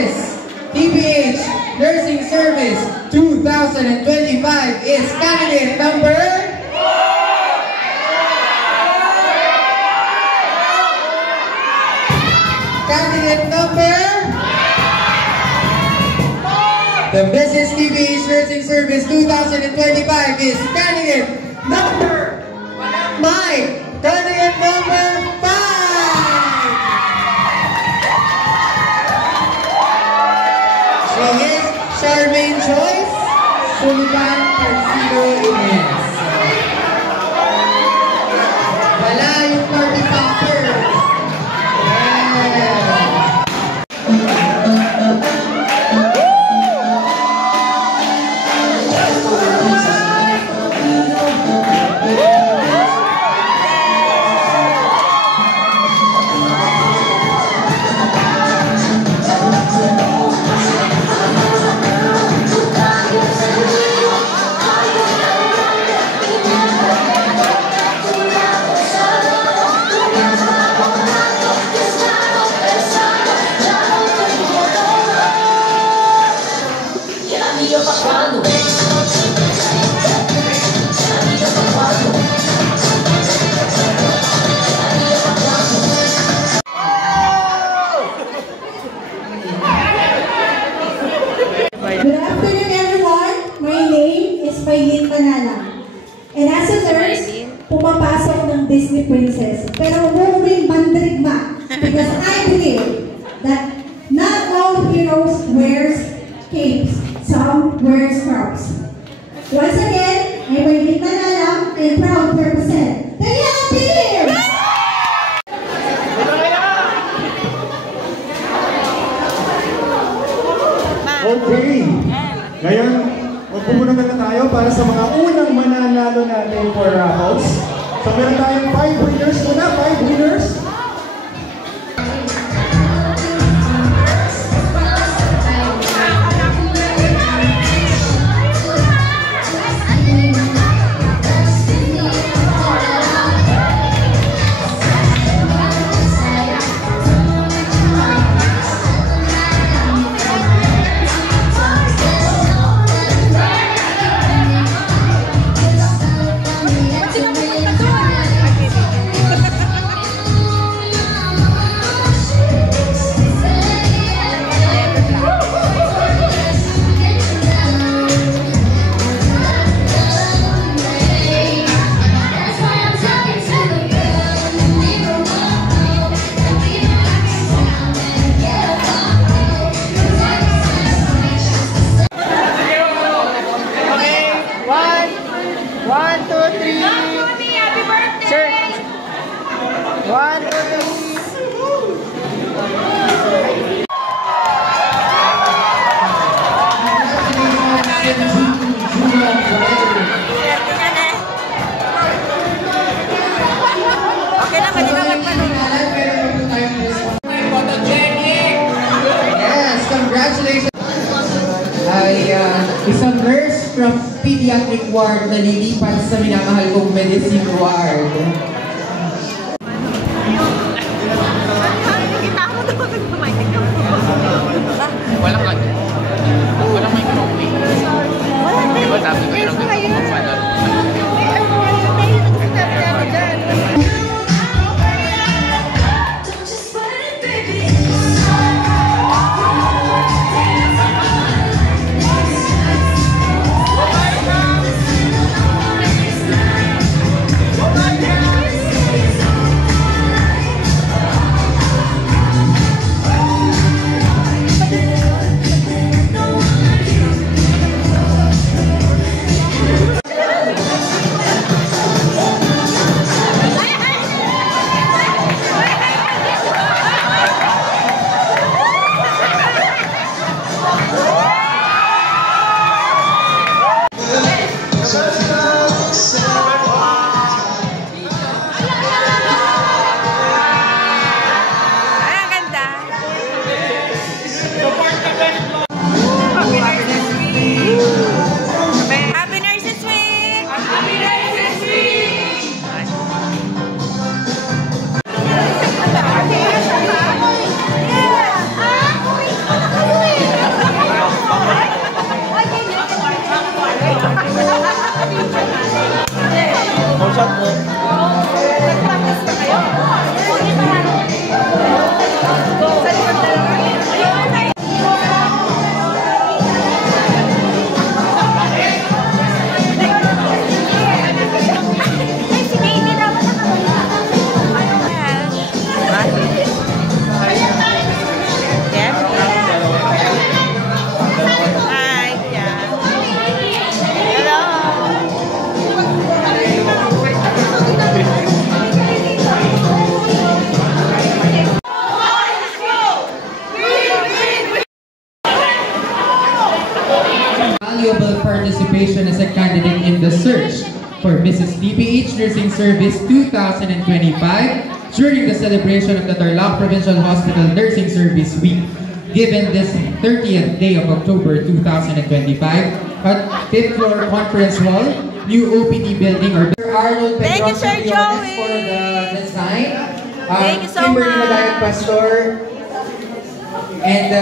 Mrs. DPH Nursing Service 2025 is candidate number... Candidate number... The Mrs. DPH Nursing Service 2025 is candidate number... Mike! Candidate number 5! She is Charmaine Joyce Sullivan Carcino Ines. Wala yung party popper. Good afternoon, everyone. My name is Paylin Manala. And as a nurse, pumapasok ng Disney princess. Pero umuuwing mandirigma because I believe that not all heroes wears capes. Some wear scrubs. Once again, I'm Paylin Manala and proud to represent the Yellow Team! Okay. Ngayon, magpupunan na tayo para sa mga unang mananalo natin for raffles. So meron tayong 5 winners muna, 5 winners. Isang nurse from pediatric ward na lilipat sa minamahal kong medicine ward. Walang microwave. Diba sabi ko yung for Mrs. DPH Nursing Service 2025 during the celebration of the Tarlac Provincial Hospital Nursing Service Week, given this 30th day of October 2025 at 5th floor Conference Hall, new OPD building, or Arnold Thank you, Sir Joey. for the design. Thank you so Kimberly much. Madayag Pastor and